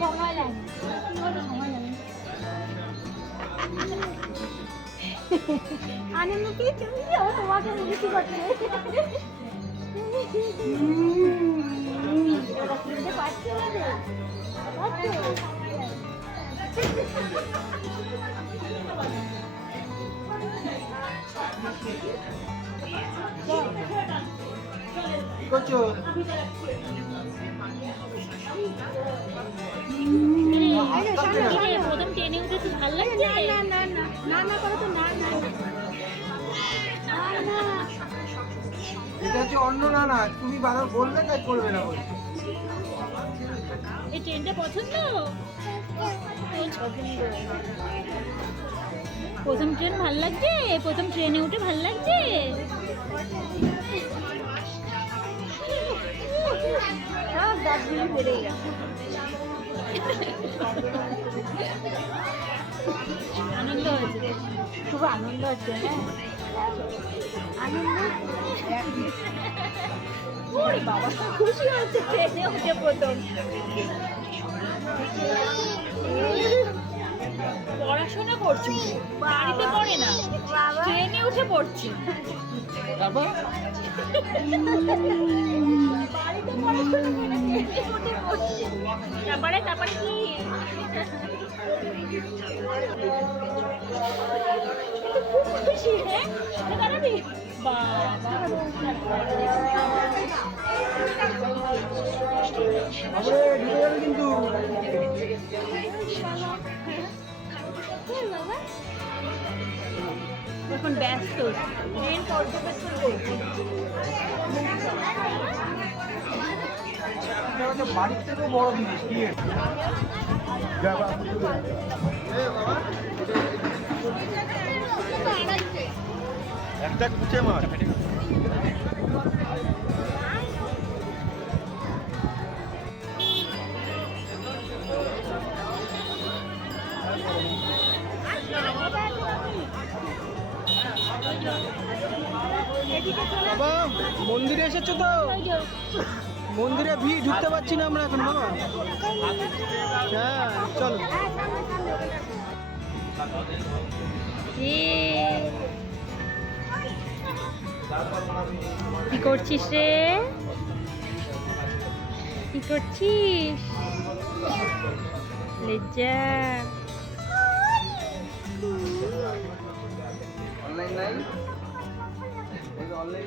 সময় লাগে, সময় লাগে। আনন্দ পেয়েছি তোমাকে মিষ্টি করছে। পাচ্ছি না রে, কি করছো? প্রথম ট্রেনে উঠেছি, ভালো লাগছে? না না না না না করো তো, না না না। এটা হচ্ছে অন্য নানা, তুমি বারবার বললে তাই করবে না বলছো। এই ট্রেনটা পছন্দ? প্রথম ট্রেন ভাল লাগছে? প্রথম ট্রেনে উঠে ভাল লাগছে? দাঁতগুলো বেড়ে গেছে। আনন্দ হয়েছে, খুব আনন্দ হচ্ছে। হ্যাঁ আনন্দ। ওরে বাবা, খুশি হচ্ছে ট্রেনে উঠে প্রথম। পড়াশোনা করছি, বাড়িতে পড়ে না, ট্রেনে উঠে পড়ছি। তারপর বাড়িতে পড়াশোনা করে না, ট্রেনে উঠে পড়ছি। তারপরে কি খুব খুশি। হ্যাঁ দাঁড়াবি বাবা, ঢুকে যাবে কিন্তু। এখন ব্যস্ত, ট্রেন পর্যবেক্ষণ করছি। এটা হচ্ছে বাড়ির থেকেও বড় জিনিস কি একটা কুচে মাছ। বাবা মন্দিরে এসেছো তো? মন্দিরে ভিড়, ঢুকতে পারছি না আমরা এখন বাবা। হ্যাঁ চলো। কি করছিস রে? কি করছিস? লেজ্জা অনলাইন নাই, অনলাইন